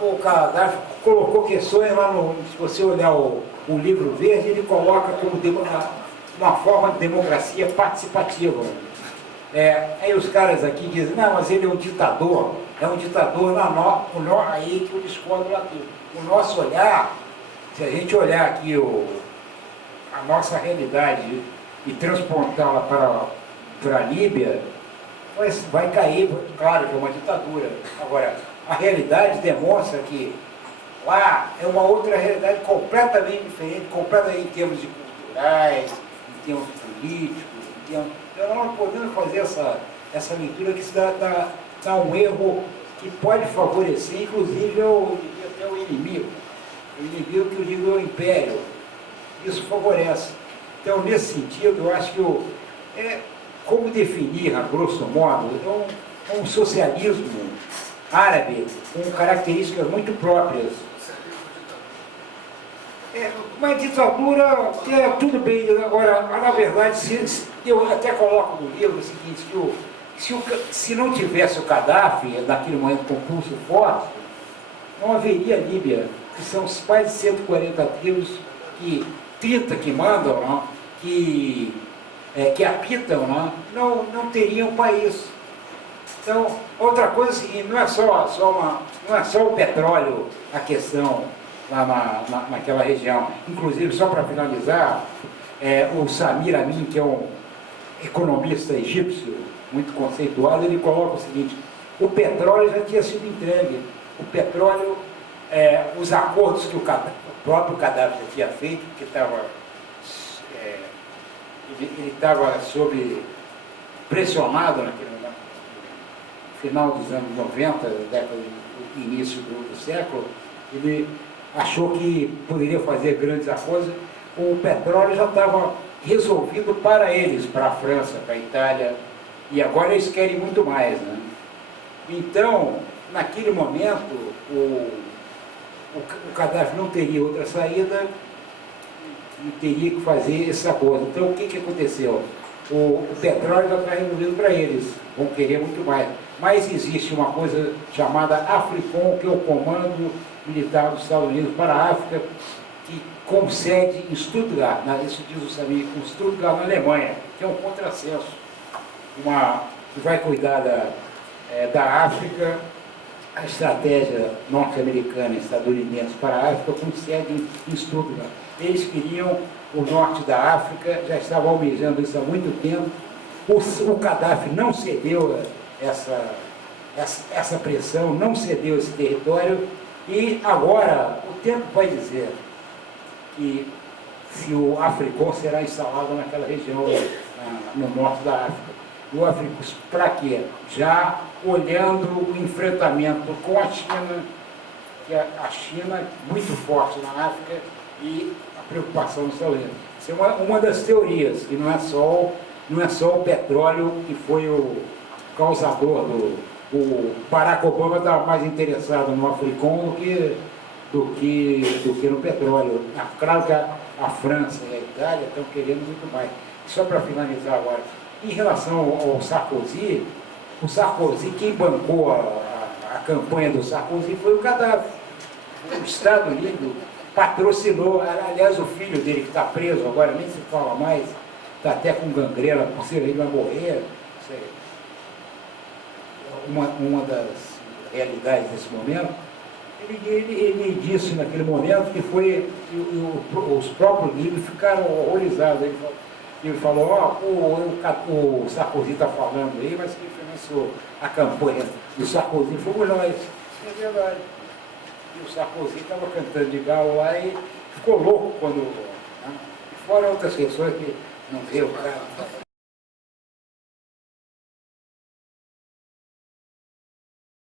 o Gaddafi colocou questões lá no... Se você olhar o livro verde, ele coloca como uma forma de democracia participativa. Aí os caras aqui dizem, não, mas ele é um ditador aí que eu discordo aqui. O nosso olhar, se a gente olhar aqui a nossa realidade e transportá-la para a Líbia, vai cair, claro que é uma ditadura. Agora, a realidade demonstra que lá é uma outra realidade completamente diferente, completamente em termos de culturais, em termos políticos, então nós não podemos fazer essa leitura que dá um erro que pode favorecer, inclusive, até o inimigo. O inimigo que eu digo é o império. Isso favorece. Então, nesse sentido, eu acho que como definir, a grosso modo, um socialismo árabe com características muito próprias. Uma ditadura, tudo bem, agora, na verdade, eu até coloco no livro o seguinte, se não tivesse o Gaddafi, naquele momento com pulso forte, não haveria Líbia, que são mais de 140 tribos, 30 que mandam, não? Que apitam, não teriam país. Então, outra coisa é o seguinte, não é só o petróleo a questão lá naquela região. Inclusive, só para finalizar, o Samir Amin, que é um economista egípcio muito conceituado, ele coloca o seguinte, o petróleo já tinha sido entregue. O petróleo, os acordos que o próprio Gaddafi já tinha feito, porque ele estava pressionado naquele momento, no final dos anos 90, início do século, ele achou que poderia fazer grandes acordos. O petróleo já estava resolvido para eles, para a França, para a Itália, e agora eles querem muito mais, né? Então, naquele momento, o Gaddafi não teria outra saída e teria que fazer esse acordo. Então, o que aconteceu? O petróleo já está resolvido para eles, vão querer muito mais. Mas existe uma coisa chamada AFRICOM, que é o Comando Militar dos Estados Unidos para a África, que concede em Stuttgart, isso diz o Samir, em Stuttgart, na Alemanha, que é um contrassenso, que vai cuidar da África, a estratégia norte-americana e estadunidense para a África concede em Stuttgart. Eles queriam o norte da África, já estavam almejando isso há muito tempo. O Gaddafi não cedeu essa pressão, não cedeu esse território, e agora o tempo vai dizer que se o AFRICOM será instalado naquela região, no norte da África. O AFRICOM, para quê? Já olhando o enfrentamento com a China, que a China muito forte na África, e a preocupação dos Estados Unidos. Isso é uma das teorias, que não é só o petróleo que foi o causador o Barack Obama estava mais interessado no AFRICOM do que no petróleo. Claro que a França e a Itália estão querendo muito mais. Só para finalizar agora, em relação ao Sarkozy, o Sarkozy, quem bancou a campanha do Sarkozy foi o Gaddafi. O Estado Unido patrocinou, aliás, o filho dele que está preso agora, nem se fala mais, está até com gangrena, por ser ele vai morrer, não sei. Uma das realidades desse momento, ele disse naquele momento que os próprios líderes ficaram horrorizados. Ele falou, o Sarkozy está falando aí, mas quem financiou a campanha do Sarkozy fomos nós. É verdade. E o Sarkozy estava cantando de galo lá e ficou louco quando... Né? E fora outras questões que não veio o cara.